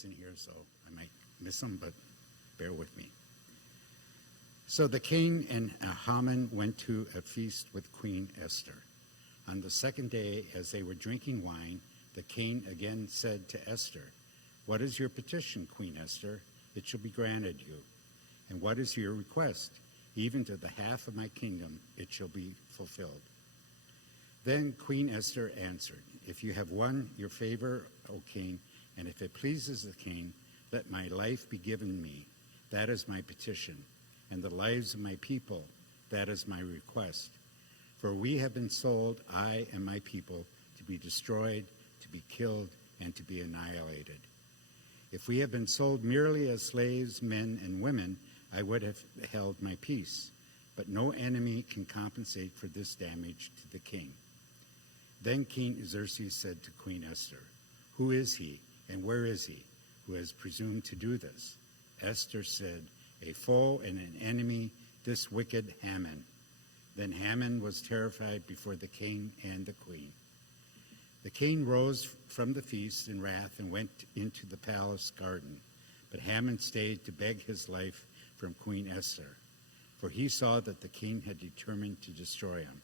words in here, so I might miss them, but bear with me. So the king and Haman went to a feast with Queen Esther. On the second day, as they were drinking wine, the king again said to Esther, "What is your petition, Queen Esther? It shall be granted you. And what is your request? Even to the half of my kingdom it shall be fulfilled." Then Queen Esther answered, "If you have won your favor, O king, and if it pleases the king, let my life be given me. That is my petition. And the lives of my people, that is my request. For we have been sold, I and my people, to be destroyed, to be killed, and to be annihilated. If we have been sold merely as slaves, men and women, I would have held my peace. But no enemy can compensate for this damage to the king." Then King Xerxes said to Queen Esther, "Who is he, and where is he, who has presumed to do this?" Esther said, "A foe and an enemy, this wicked Haman." Then Haman was terrified before the king and the queen. The king rose from the feast in wrath and went into the palace garden. But Haman stayed to beg his life from Queen Esther, for he saw that the king had determined to destroy him.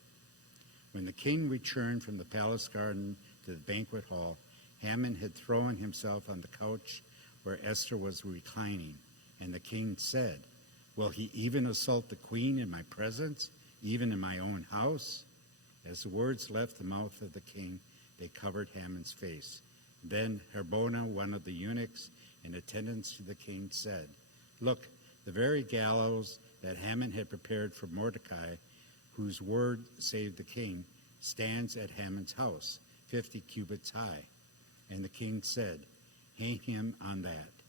When the king returned from the palace garden to the banquet hall, Haman had thrown himself on the couch where Esther was reclining, and the king said, "Will he even assault the queen in my presence, even in my own house?" As the words left the mouth of the king, they covered Haman's face. Then Harbona, one of the eunuchs in attendance to the king, said, "Look, the very gallows that Haman had prepared for Mordecai, whose word saved the king, stands at Haman's house, 50 cubits high." And the king said, "Hang him on that."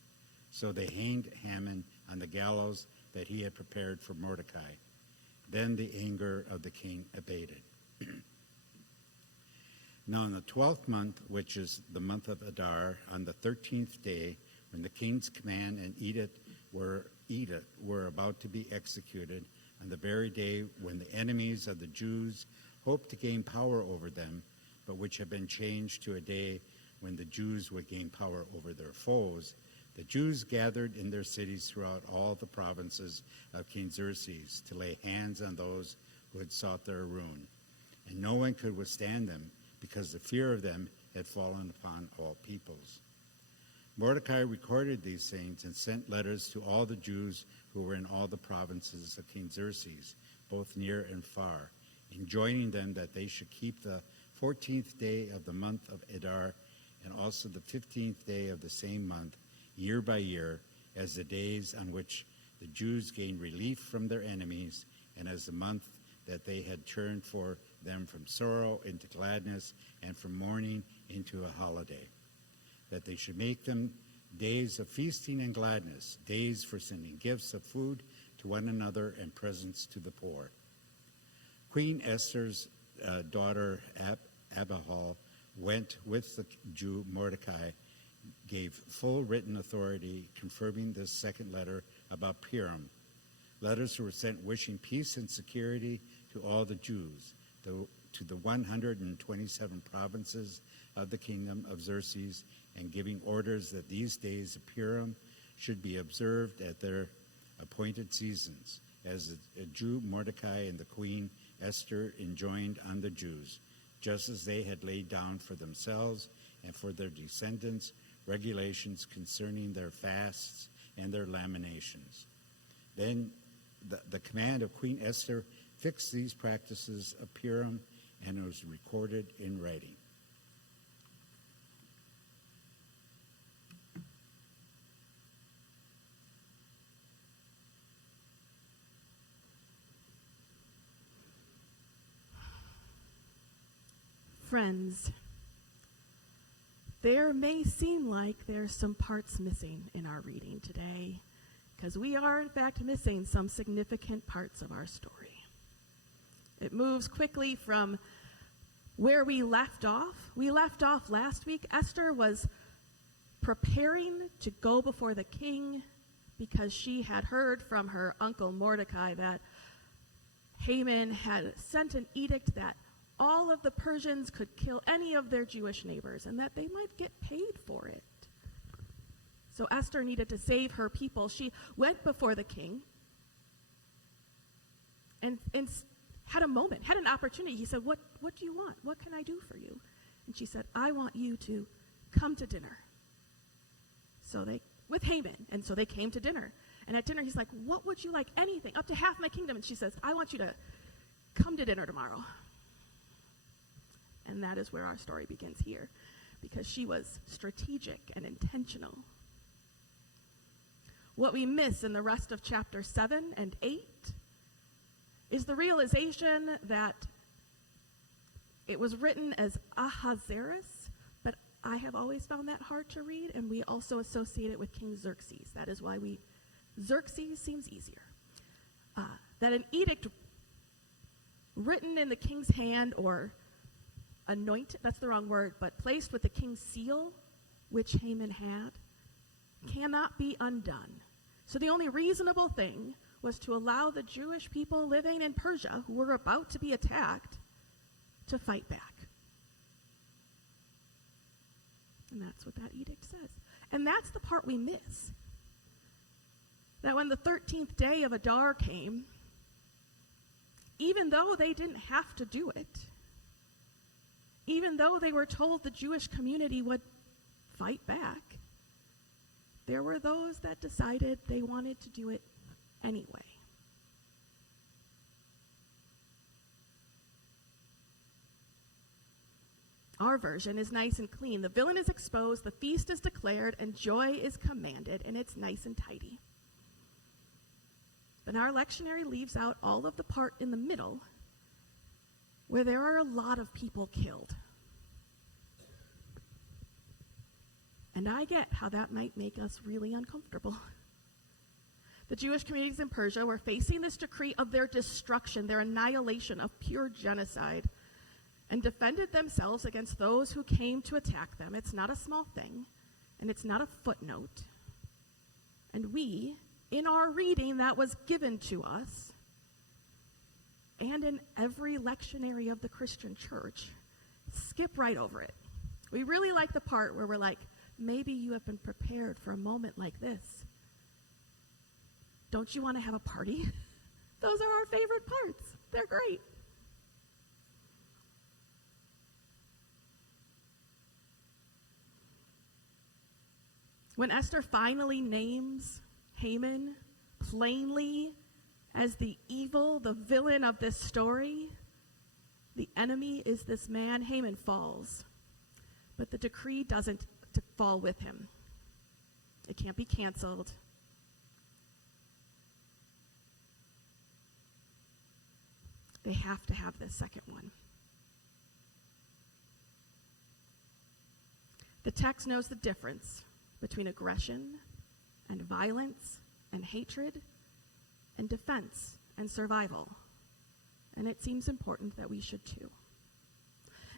So they hanged Haman on the gallows that he had prepared for Mordecai. Then the anger of the king abated. Now in the 12th month, which is the month of Adar, on the 13th day, when the king's command and edict were about to be executed, on the very day when the enemies of the Jews hoped to gain power over them, but which had been changed to a day when the Jews would gain power over their foes, the Jews gathered in their cities throughout all the provinces of King Xerxes to lay hands on those who had sought their ruin. And no one could withstand them, because the fear of them had fallen upon all peoples. Mordecai recorded these things and sent letters to all the Jews who were in all the provinces of King Xerxes, both near and far, enjoining them that they should keep the 14th day of the month of Adar and also the 15th day of the same month, year by year, as the days on which the Jews gained relief from their enemies, and as the month that they had turned for them from sorrow into gladness and from mourning into a holiday, that they should make them days of feasting and gladness, days for sending gifts of food to one another and presents to the poor. Queen Esther's daughter Abihail went with the Jew Mordecai, gave full written authority confirming this second letter about Purim. Letters were sent wishing peace and security to all the Jews, to the 127 provinces of the kingdom of Xerxes, and giving orders that these days of Purim should be observed at their appointed seasons, as the Jew Mordecai and the queen Esther enjoined on the Jews, just as they had laid down for themselves and for their descendants regulations concerning their fasts and their lamentations. Then the command of Queen Esther fixed these practices of Purim, and it was recorded in writing. Friends, there may seem like there's some parts missing in our reading today, because we are in fact missing some significant parts of our story. It moves quickly from where we left off. We left off last week. Esther was preparing to go before the king because she had heard from her uncle Mordecai that Haman had sent an edict that all of the Persians could kill any of their Jewish neighbors and that they might get paid for it. So Esther needed to save her people. She went before the king and had a moment, had an opportunity. He said, what do you want? What can I do for you? And she said, I want you to come to dinner. With Haman. And so they came to dinner. And at dinner, he's like, what would you like? Anything, up to half my kingdom. And she says, I want you to come to dinner tomorrow. And that is where our story begins here, because she was strategic and intentional. What we miss in the rest of chapter 7 and 8 is the realization that it was written as Ahasuerus, but I have always found that hard to read, and we also associate it with King Xerxes. That is why Xerxes seems easier. That an edict written in the king's hand, or anointed, that's the wrong word, but placed with the king's seal, which Haman had, cannot be undone. So the only reasonable thing was to allow the Jewish people living in Persia, who were about to be attacked, to fight back. And that's what that edict says. And that's the part we miss. That when the 13th day of Adar came, even though they didn't have to do it, even though they were told the Jewish community would fight back, there were those that decided they wanted to do it anyway. Our version is nice and clean. The villain is exposed, the feast is declared, and joy is commanded, and it's nice and tidy. But our lectionary leaves out all of the part in the middle where there are a lot of people killed. And I get how that might make us really uncomfortable. The Jewish communities in Persia were facing this decree of their destruction, their annihilation, of pure genocide, and defended themselves against those who came to attack them. It's not a small thing, and it's not a footnote. And we, in our reading that was given to us, and in every lectionary of the Christian church, skip right over it. We really like the part where we're like, maybe you have been prepared for a moment like this. Don't you want to have a party? Those are our favorite parts. They're great. When Esther finally names Haman plainly as the evil, the villain of this story, the enemy is this man, Haman falls. But the decree doesn't fall with him. It can't be canceled. They have to have this second one. The text knows the difference between aggression and violence and hatred and defense and survival. And it seems important that we should too.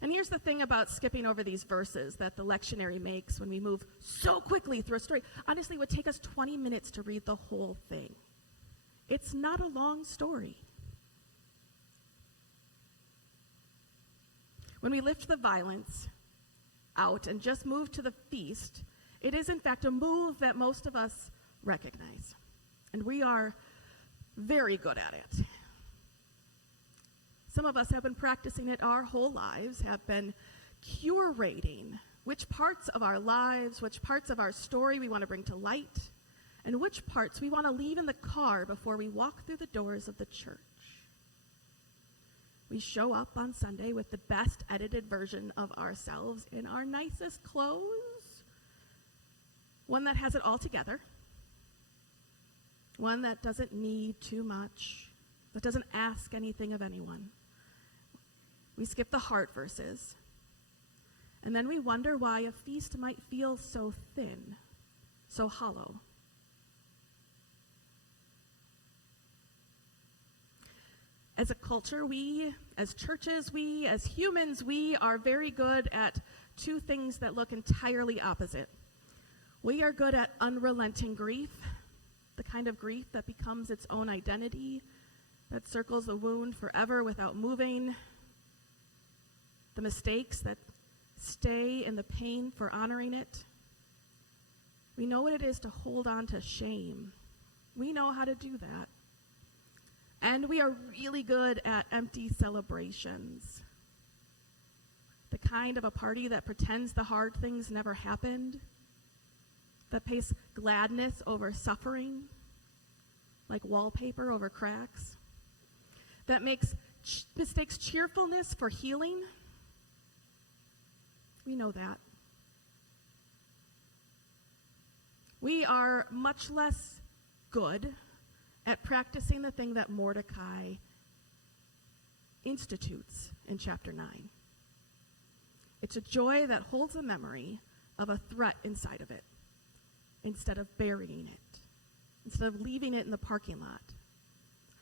And here's the thing about skipping over these verses that the lectionary makes when we move so quickly through a story. Honestly, it would take us 20 minutes to read the whole thing. It's not a long story. When we lift the violence out and just move to the feast, it is in fact a move that most of us recognize. And we are very good at it. Some of us have been practicing it our whole lives, have been curating which parts of our lives, which parts of our story we want to bring to light, and which parts we want to leave in the car before we walk through the doors of the church. We show up on Sunday with the best edited version of ourselves in our nicest clothes, one that has it all together, one that doesn't need too much, that doesn't ask anything of anyone. We skip the hard verses, and then we wonder why a feast might feel so thin, so hollow. As a culture, we, as churches, we, as humans, we are very good at two things that look entirely opposite. We are good at unrelenting grief, the kind of grief that becomes its own identity, that circles the wound forever without moving, the mistakes that stay in the pain for honoring it. We know what it is to hold on to shame. We know how to do that. And we are really good at empty celebrations. The kind of a party that pretends the hard things never happened, that pays gladness over suffering, like wallpaper over cracks, that mistakes cheerfulness for healing. We know that. We are much less good at practicing the thing that Mordecai institutes in chapter 9. It's a joy that holds a memory of a threat inside of it, instead of burying it, instead of leaving it in the parking lot.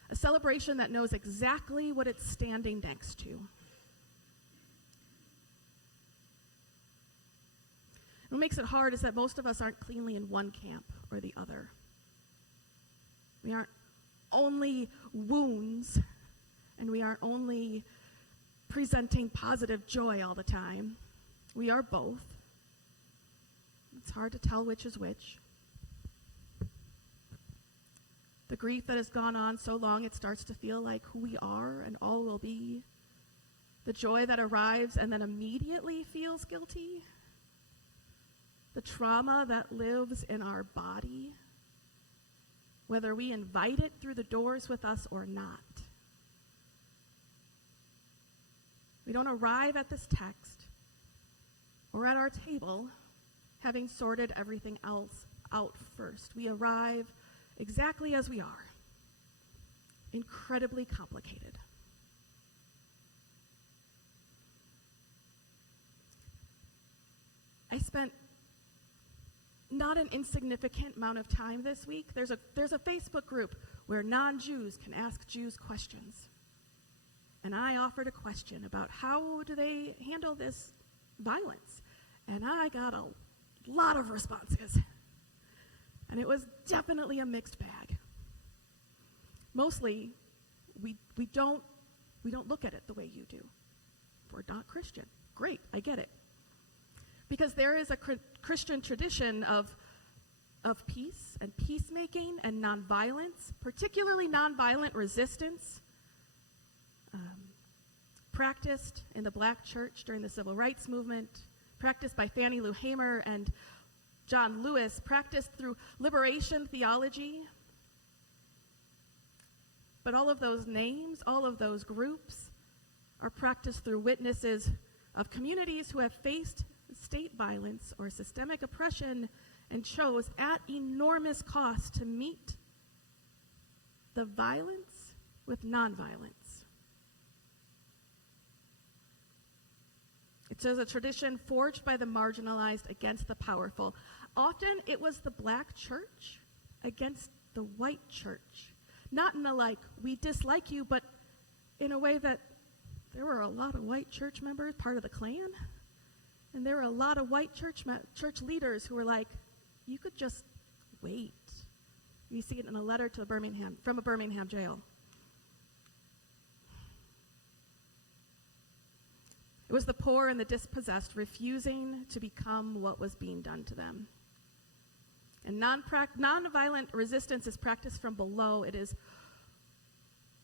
A celebration that knows exactly what it's standing next to. What makes it hard is that most of us aren't cleanly in one camp or the other. We aren't only wounds, and we aren't only presenting positive joy all the time. We are both. It's hard to tell which is which. The grief that has gone on so long it starts to feel like who we are and all will be. The joy that arrives and then immediately feels guilty. The trauma that lives in our body, whether we invite it through the doors with us or not. We don't arrive at this text or at our table having sorted everything else out first. We arrive exactly as we are, incredibly complicated. I spent not an insignificant amount of time this week. There's a Facebook group where non-Jews can ask Jews questions. And I offered a question about how do they handle this violence. And I got a lot of responses. And it was definitely a mixed bag. Mostly, we don't look at it the way you do. We're not Christian. Great, I get it. Because there is a Christian tradition of peace and peacemaking and nonviolence, particularly nonviolent resistance, practiced in the Black church during the Civil Rights Movement, practiced by Fannie Lou Hamer and John Lewis, practiced through liberation theology. But all of those names, all of those groups are practiced through witnesses of communities who have faced state violence or systemic oppression and chose at enormous cost to meet the violence with nonviolence. It is a tradition forged by the marginalized against the powerful. Often it was the Black church against the white church. Not in a like, we dislike you, but in a way that there were a lot of white church members, part of the Klan, and there were a lot of white church leaders who were like, you could just wait. You see it in a letter to from a Birmingham jail. It was the poor and the dispossessed refusing to become what was being done to them. And nonviolent resistance is practiced from below. It is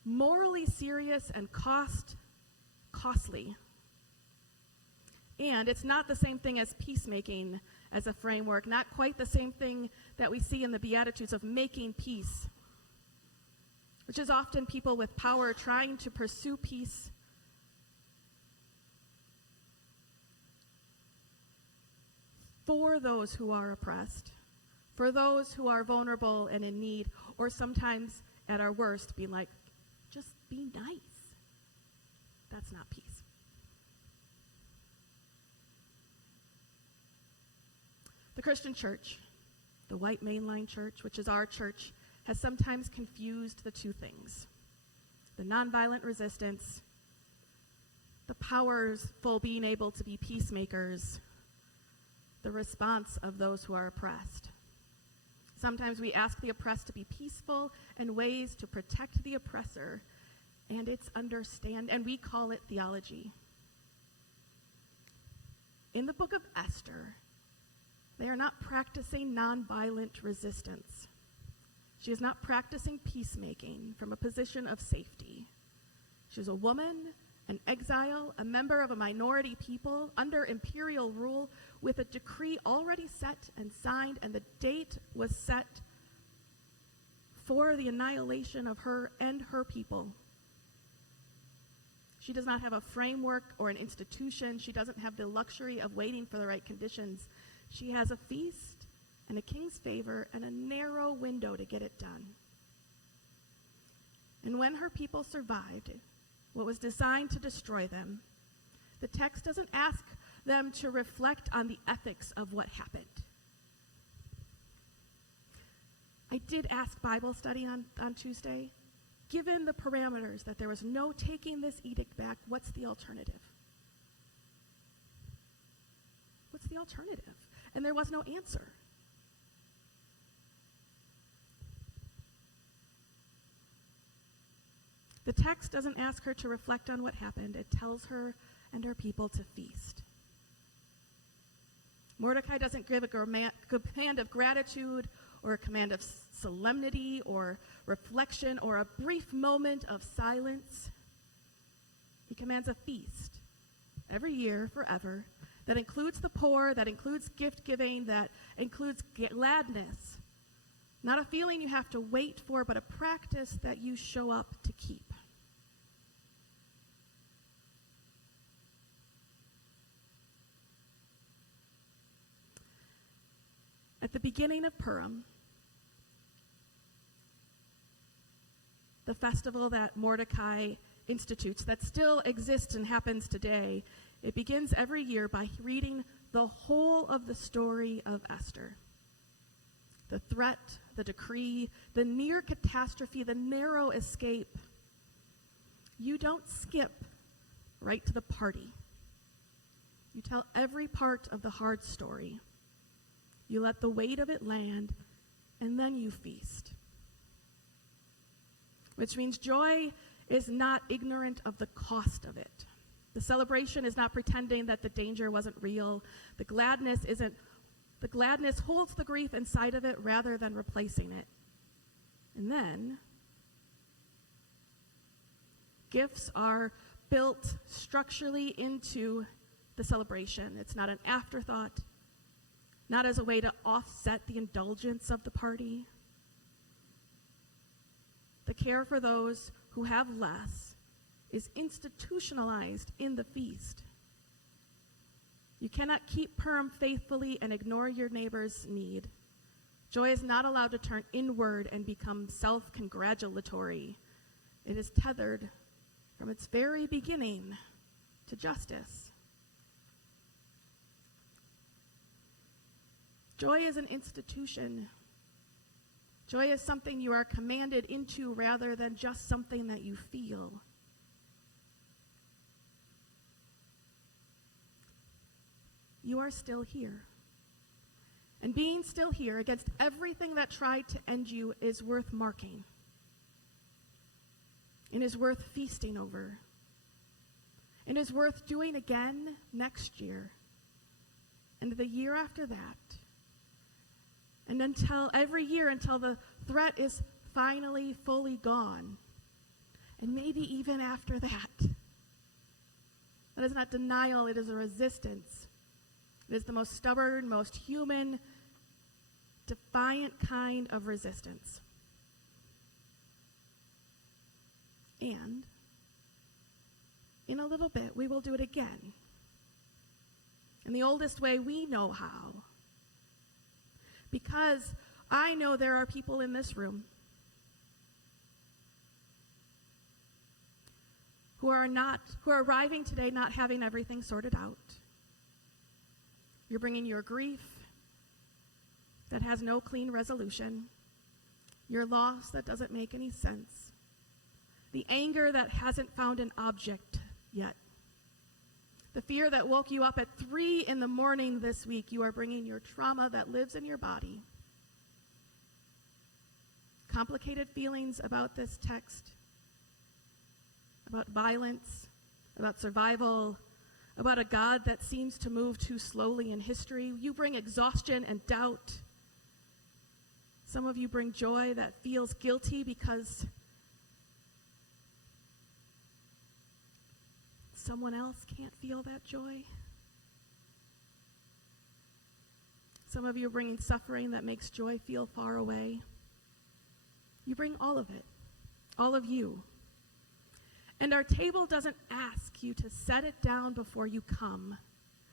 morally serious and costly. And it's not the same thing as peacemaking as a framework, not quite the same thing that we see in the Beatitudes of making peace, which is often people with power trying to pursue peace for those who are oppressed, for those who are vulnerable and in need, or sometimes at our worst being like, just be nice. That's not peace. The Christian church, the white mainline church, which is our church, has sometimes confused the two things. The nonviolent resistance, the powerful being able to be peacemakers, the response of those who are oppressed. Sometimes we ask the oppressed to be peaceful and ways to protect the oppressor, and and we call it theology. In the book of Esther, They are not practicing nonviolent resistance. She is not practicing peacemaking from a position of safety. She is a woman, an exile, a member of a minority people under imperial rule with a decree already set and signed, and the date was set for the annihilation of her and her people. She does not have a framework or an institution. She doesn't have the luxury of waiting for the right conditions. She has a feast and a king's favor and a narrow window to get it done. And when her people survived what was designed to destroy them, the text doesn't ask them to reflect on the ethics of what happened. I did ask Bible study on Tuesday. Given the parameters that there was no taking this edict back, what's the alternative? What's the alternative? And there was no answer. The text doesn't ask her to reflect on what happened. It tells her and her people to feast. Mordecai doesn't give a command of gratitude or a command of solemnity or reflection or a brief moment of silence. He commands a feast every year, forever, that includes the poor, that includes gift giving, that includes gladness. Not a feeling you have to wait for, but a practice that you show up to keep. At the beginning of Purim, the festival that Mordecai institutes, that still exists and happens today, it begins every year by reading the whole of the story of Esther. The threat, the decree, the near catastrophe, the narrow escape. You don't skip right to the party. You tell every part of the hard story. You let the weight of it land, and then you feast. Which means joy is not ignorant of the cost of it. The celebration is not pretending that the danger wasn't real. The gladness holds the grief inside of it rather than replacing it. And then gifts are built structurally into the celebration. It's not an afterthought, not as a way to offset the indulgence of the party. The care for those who have less is institutionalized in the feast. You cannot keep Purim faithfully and ignore your neighbor's need. Joy is not allowed to turn inward and become self-congratulatory. It is tethered from its very beginning to justice. Joy is an institution. Joy is something you are commanded into rather than just something that you feel. You are still here. And being still here against everything that tried to end you is worth marking. It is worth feasting over. It is worth doing again next year and the year after that. And until every year until the threat is finally fully gone. And maybe even after that. That is not denial, it is a resistance. It is the most stubborn, most human, defiant kind of resistance. And in a little bit, we will do it again. In the oldest way we know how. Because I know there are people in this room who are arriving today not having everything sorted out. You're bringing your grief that has no clean resolution, your loss that doesn't make any sense, the anger that hasn't found an object yet, the fear that woke you up at 3 a.m. this week. You are bringing your trauma that lives in your body. Complicated feelings about this text, about violence, about survival, about a God that seems to move too slowly in history. You bring exhaustion and doubt. Some of you bring joy that feels guilty because someone else can't feel that joy. Some of you are bringing suffering that makes joy feel far away. You bring all of it, all of you. And our table doesn't ask you to set it down before you come.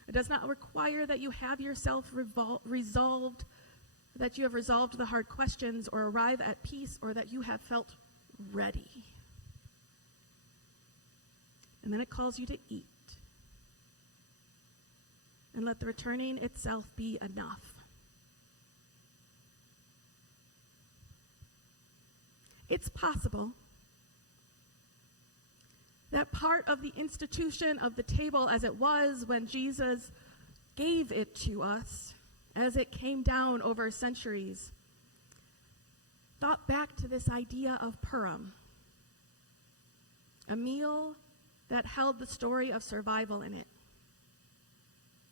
It does not require that you have yourself resolved, that you have resolved the hard questions or arrive at peace or that you have felt ready. And then it calls you to eat. And let the returning itself be enough. It's possible that part of the institution of the table as it was when Jesus gave it to us, as it came down over centuries, thought back to this idea of Purim, a meal that held the story of survival in it.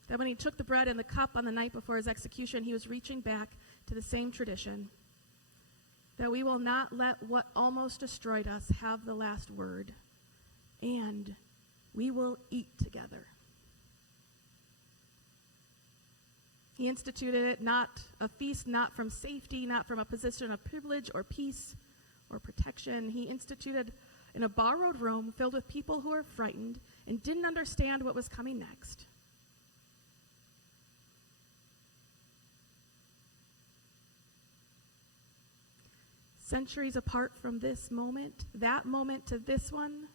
That when he took the bread and the cup on the night before his execution, he was reaching back to the same tradition, that we will not let what almost destroyed us have the last word, and we will eat together. He instituted it not a feast, not from safety, not from a position of privilege or peace or protection. He instituted in a borrowed room filled with people who were frightened and didn't understand what was coming next. Centuries apart from this moment, that moment to this one,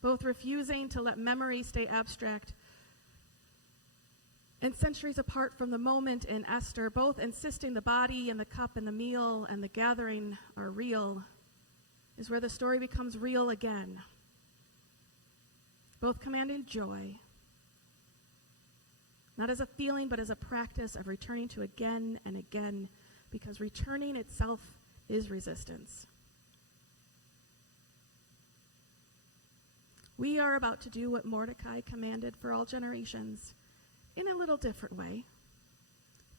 both refusing to let memory stay abstract, and centuries apart from the moment in Esther, both insisting the body and the cup and the meal and the gathering are real, is where the story becomes real again. Both commanding joy, not as a feeling, but as a practice of returning to again and again, because returning itself is resistance. We are about to do what Mordecai commanded for all generations in a little different way.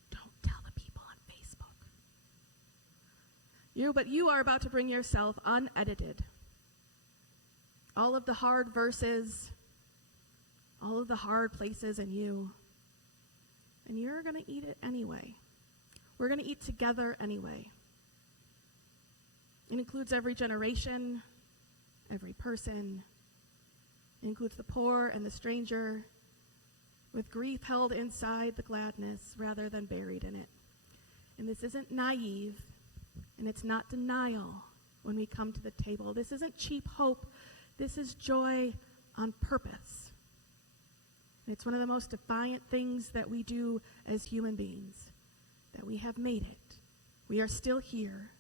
Don't tell the people on Facebook. But you are about to bring yourself unedited. All of the hard verses, all of the hard places in you. And you're going to eat it anyway. We're going to eat together anyway. It includes every generation, every person. It includes the poor and the stranger, with grief held inside the gladness rather than buried in it. And this isn't naive, and it's not denial when we come to the table. This isn't cheap hope. This is joy on purpose. And it's one of the most defiant things that we do as human beings, that we have made it. We are still here.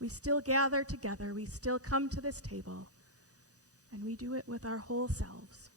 We still gather together. We still come to this table. And we do it with our whole selves.